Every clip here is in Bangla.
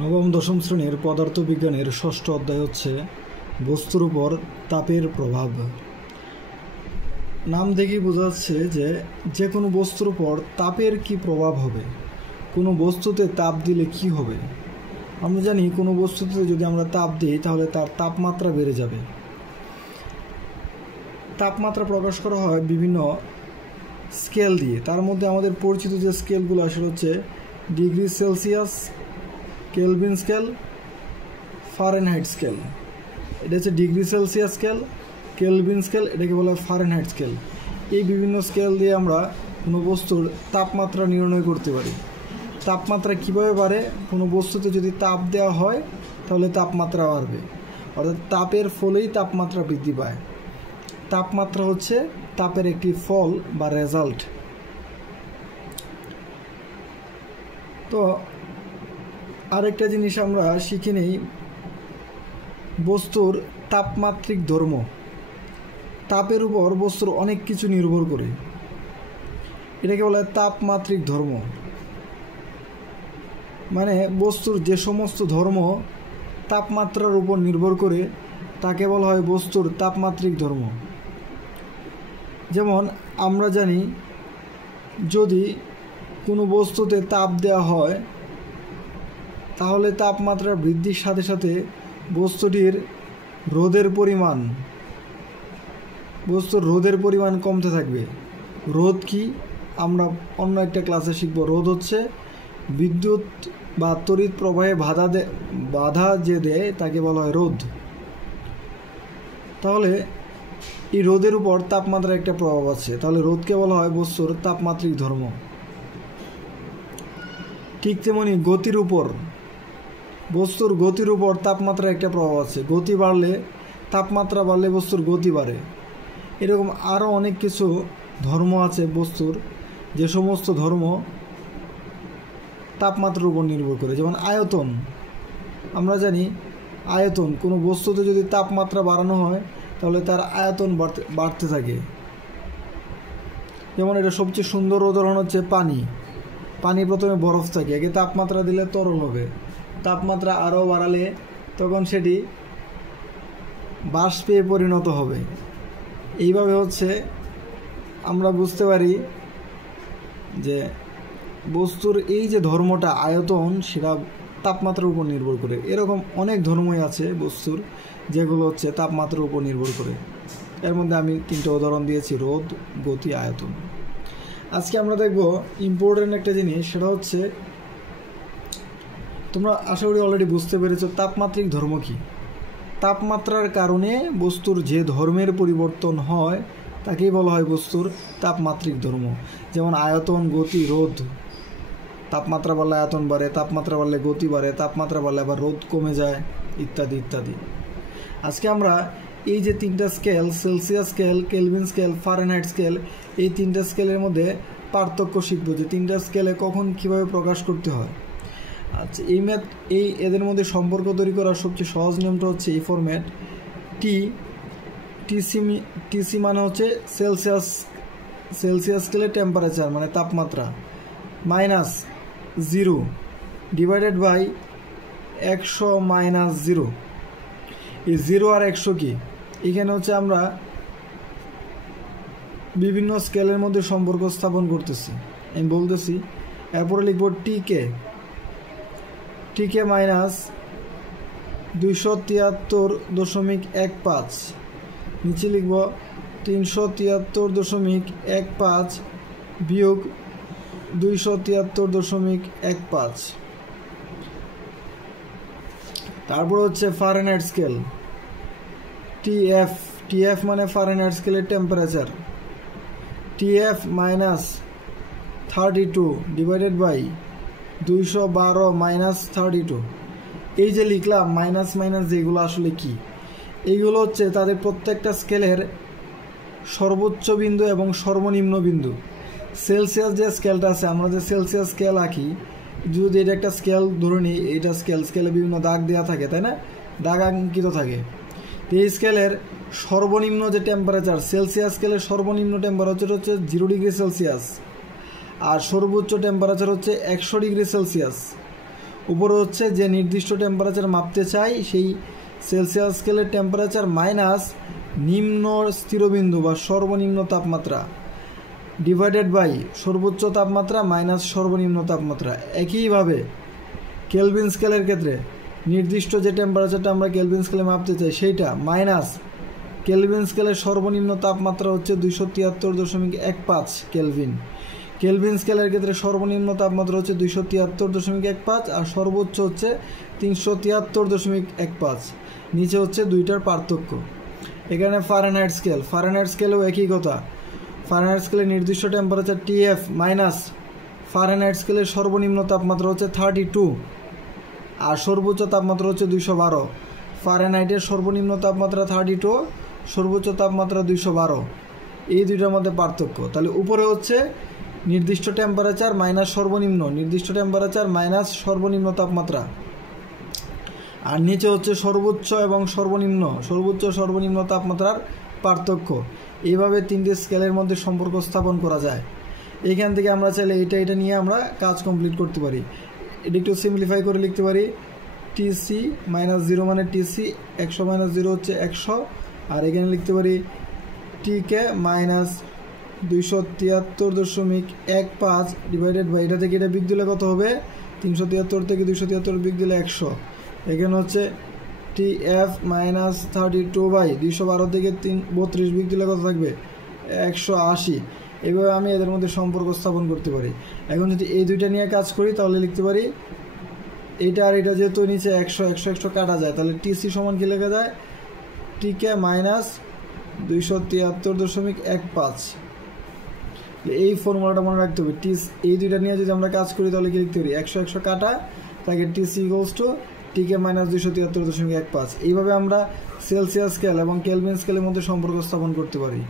নবম দশম শ্রেণীর পদার্থবিজ্ঞানের ষষ্ঠ অধ্যায় হচ্ছে বস্তুর উপর তাপের প্রভাব। নাম দেখেই বোঝা যাচ্ছে যে কোনো বস্তুর উপর তাপের কি প্রভাব হবে, কোনো বস্তুতে তাপ দিলে কি হবে। আমরা জানি কোনো বস্তুতে যদি আমরা তাপ দিই তাহলে তার তাপমাত্রা বেড়ে যাবে। তাপমাত্রা প্রকাশ করা হয় বিভিন্ন স্কেল দিয়ে। তার মধ্যে আমাদের পরিচিত যে স্কেলগুলো আসলে হচ্ছে degree Celsius, Kelvin scale, Fahrenheit scale. এটা হচ্ছে degree Celsius scale, Kelvin scale, এটাকে বলা হয় ফারেনহাইট স্কেল। এই বিভিন্ন স্কেল দিয়ে আমরা কোনো বস্তুর তাপমাত্রা নির্ণয় করতে পারি। তাপমাত্রা কিভাবে বাড়ে? কোনো বস্তুতে যদি তাপ দেওয়া হয় তাহলে তাপমাত্রা বাড়বে, অর্থাৎ তাপের ফলেই তাপমাত্রা বৃদ্ধি পায়। তাপমাত্রা হচ্ছে তাপের একটি ফল বা রেজাল্ট। তো আরেকটা জিনিস আমরা শিখে নেই, বস্তুর তাপমাত্রিক ধর্ম। তাপের উপর বস্তুর অনেক কিছু নির্ভর করে, এটাকে বলা হয় তাপমাত্রিক ধর্ম। মানে বস্তুর যে সমস্ত ধর্ম তাপমাত্রার উপর নির্ভর করে তাকে বলা হয় বস্তুর তাপমাত্রিক ধর্ম। যেমন আমরা জানি, যদি কোনো বস্তুতে তাপ দেওয়া হয় তাহলে তাপমাত্রা বৃদ্ধির সাথে সাথে বস্তুর রোধের পরিমাণ কমতে থাকবে। রোধ কি আমরা অন্য একটা ক্লাসে শিখব। রোধ হচ্ছে বিদ্যুৎ বা তড়িৎ প্রবাহে বাধা যে দেয় তাকে বলা হয় রোধ। তাহলে এই রোধের উপর তাপমাত্রার একটা প্রভাব আছে, তাহলে রোধকে বলা হয় বস্তুর তাপমাত্রিক ধর্ম। ঠিক তেমনি গতির উপর, বস্তুর গতির উপর তাপমাত্রার একটা প্রভাব আছে। গতি বাড়লে, তাপমাত্রা বাড়লে বস্তুর গতি বাড়ে। এরকম আরও অনেক কিছু ধর্ম আছে বস্তুর, যে সমস্ত ধর্ম তাপমাত্রার উপর নির্ভর করে। যেমন আয়তন, আমরা জানি আয়তন, কোনো বস্তুতে যদি তাপমাত্রা বাড়ানো হয় তাহলে তার আয়তন বাড়তে থাকে। যেমন এটা সবচেয়ে সুন্দর উদাহরণ হচ্ছে পানি। পানি প্রথমে বরফ থাকে, একে তাপমাত্রা দিলে তরল হবে, তাপমাত্রা আরও বাড়ালে তখন সেটি বাষ্পে পরিণত হবে। এইভাবে হচ্ছে আমরা বুঝতে পারি যে বস্তুর এই যে ধর্মটা আয়তন, সেটা তাপমাত্রার উপর নির্ভর করে। এরকম অনেক ধর্মই আছে বস্তুর যেগুলো হচ্ছে তাপমাত্রার উপর নির্ভর করে। এর মধ্যে আমি 3টা উদাহরণ দিয়েছি, রোধ, গতি, আয়তন। আজকে আমরা দেখব ইম্পর্টেন্ট একটা জিনিস, সেটা হচ্ছে, তোমরা আশা করি অলরেডি বুঝতে পেরেছো তাপমাত্রিক ধর্ম কি। তাপমাত্রার কারণে বস্তুর যে ধর্মের পরিবর্তন হয় তাকেই বলা হয় বস্তুর তাপমাত্রিক ধর্ম। যেমন আয়তন, গতি, রোধ। তাপমাত্রা বাড়লে আয়তন বাড়ে, তাপমাত্রা বাড়লে গতি বাড়ে, তাপমাত্রা বাড়লে আবার রোধ কমে যায়, ইত্যাদি ইত্যাদি। আজকে আমরা এই যে 3টা scale, Celsius scale, Kelvin scale, Fahrenheit scale, এই 3টা স্কেলের মধ্যে পার্থক্য শিখবো, যে 3টা স্কেলে কখন কিভাবে প্রকাশ করতে হয়। আচ্ছা, এদের মধ্যে সম্পর্ক তৈরি করার সবচেয়ে সহজ নিয়মটা হচ্ছে এই ফরম্যাট। টিসি মানে হচ্ছে সেলসিয়াস স্কেলের টেম্পারেচার মানে তাপমাত্রা, -0 ডিভাইডেড বাই 100 - 0। এই 0 আর 100 কি, এখানে হচ্ছে আমরা বিভিন্ন স্কেলের মধ্যে সম্পর্ক স্থাপন করতেছি। আমি বলতেছি, এরপরে লিখব টিকে -273.15, নিচে লিখব 373.15 বিয়োগ 273.15। তারপর হচ্ছে ফারেনহাইট স্কেল, টিএফ মানে ফারেনহাইট স্কেলের টেম্পারেচার, TF -32 ডিভাইডেড বাই 212 - 32। এই যে লিখলাম মাইনাস যেগুলো আসলে কি, এইগুলো হচ্ছে তাদের প্রত্যেকটা স্কেলের সর্বোচ্চ বিন্দু এবং সর্বনিম্ন বিন্দু। সেলসিয়াস যে স্কেলটা আছে, আমরা যে সেলসিয়াস স্কেল আঁকি, যদি এটা একটা স্কেল ধরে নিই, এটা স্কেলে বিভিন্ন দাগ দেওয়া থাকে, তাই না, দাগ আঙ্কিত থাকে। তো এই স্কেলের সর্বনিম্ন যে টেম্পারেচার, সেলসিয়াস স্কেলের সর্বনিম্ন টেম্পারেচার হচ্ছে 0 ডিগ্রি সেলসিয়াস, আর সর্বোচ্চ টেম্পারেচার হচ্ছে 100 ডিগ্রি সেলসিয়াস। উপরে হচ্ছে যে নির্দিষ্ট টেম্পারেচার মাপতে চাই সেই সেলসিয়াস স্কেলের টেম্পারেচার মাইনাস নিম্ন স্থিরবিন্দু বা সর্বনিম্ন তাপমাত্রা ডিভাইডেড বাই সর্বোচ্চ তাপমাত্রা মাইনাস সর্বনিম্ন তাপমাত্রা। একইভাবে কেলভিন স্কেলের ক্ষেত্রে নির্দিষ্ট যে টেম্পারেচারটা আমরা কেলভিন স্কেলে মাপতে চাই সেইটা মাইনাস কেলভিন স্কেলের সর্বনিম্ন তাপমাত্রা হচ্ছে 273.15 কেলভিন। কেলভিন স্কেলের ক্ষেত্রে সর্বনিম্ন তাপমাত্রা হচ্ছে 273.15 আর সর্বোচ্চ হচ্ছে 373.15। নিচে হচ্ছে দুইটার পার্থক্য। এখানে ফারেনহাইট স্কেলেও একই কথা। ফারেনহাইট স্কেলের নির্দিষ্ট টেম্পারেচার TF মাইনাস ফারেনহাইট স্কেলের সর্বনিম্ন তাপমাত্রা হচ্ছে 32 আর সর্বোচ্চ তাপমাত্রা হচ্ছে 212। ফারেনহাইটের সর্বনিম্ন তাপমাত্রা 32, সর্বোচ্চ তাপমাত্রা 212, এই দুইটার মধ্যে পার্থক্য। তাহলে উপরে হচ্ছে নির্দিষ্ট টেম্পারেচার মাইনাস সর্বনিম্ন, নির্দিষ্ট টেম্পারেচার মাইনাস সর্বনিম্ন তাপমাত্রা, আর নিচে হচ্ছে সর্বোচ্চ এবং সর্বনিম্ন, সর্বোচ্চ সর্বনিম্ন তাপমাত্রার পার্থক্য। এইভাবে তিনটি স্কেলের মধ্যে সম্পর্ক স্থাপন করা যায়। এইখান থেকে আমরা চাইলে এটা নিয়ে আমরা কাজ কমপ্লিট করতে পারি। এটা একটু সিম্পলিফাই করে লিখতে পারি। TC -0 মানে TC, 100 - 0 হচ্ছে 100, আর এখানে লিখতে পারি TK -273.15 ডিভাইডেড বাই, এটা থেকে এটা বিগ দিলে কত হবে, 373 থেকে 273 বিগ দিলে 100। এখানে হচ্ছে TF -32/212 থেকে 32 বিগ দিলে কত থাকবে, 180। এভাবে আমি এদের মধ্যে সম্পর্ক স্থাপন করতে পারি। এখন যদি এই দুইটা নিয়ে কাজ করি তাহলে লিখতে পারি এইটা আর এটা যেহেতু নিচে 100 কাটা যায়, তাহলে TC সমান কি লেখা যায়, TK -273.15। এই ফর্মুলাটা মনে রাখতে হবে। এই দুইটা নিয়ে যদি আমরা কাজ করি তাহলে কি লিখতে পারি, 100 কাটা তাকে TC = TK -273.15। এইভাবে আমরা সেলসিয়াস স্কেল এবং কেলভিন স্কেলের মধ্যে সম্পর্ক স্থাপন করতে পারি।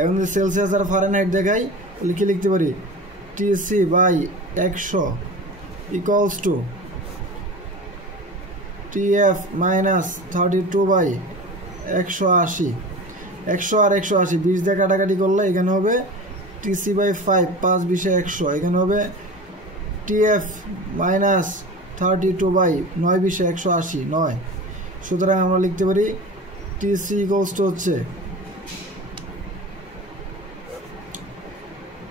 এখন যদি সেলসিয়াস আর ফারেনহাইট দেখাই তাহলে কি লিখতে পারি, TC / 100 = TF -32/180। 100 আর 180 20 দিয়ে কাটাকাটি করলে এখানে হবে TC / 5, 5 × 20 = 100। এখানে হবে TF -32/9 × 20 = 180, 9। সুতরাং আমরা লিখতে পারি TC = হচ্ছে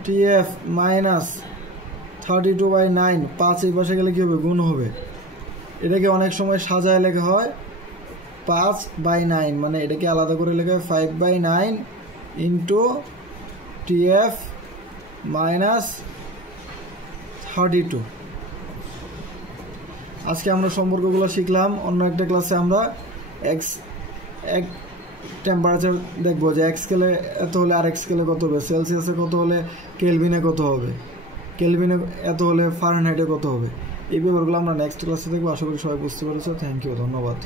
TF -32/9, 5 এই পাশে গেলে কী হবে, গুণ হবে। এটাকে অনেক সময় সাজায় লেখা হয় 5/9, মানে এটাকে আলাদা করে লেখা হয় 5/9 ইন্টু TF -32। আজকে আমরা সম্পর্কগুলো শিখলাম। অন্য একটা ক্লাসে আমরা এক টেম্পারেচার দেখবো যে এক স্কেলে এত হলে আরেক স্কেলে কত হবে, সেলসিয়াসে কত হলে কেলভিনে কত হবে, কেলভিনে এত হলে ফারেনহাইটে কত হবে। এই ব্যাপারগুলো আমরা নেক্সট ক্লাসে দেখবো। আশা করি সবাই বুঝতে পেরেছো। থ্যাংক ইউ, ধন্যবাদ।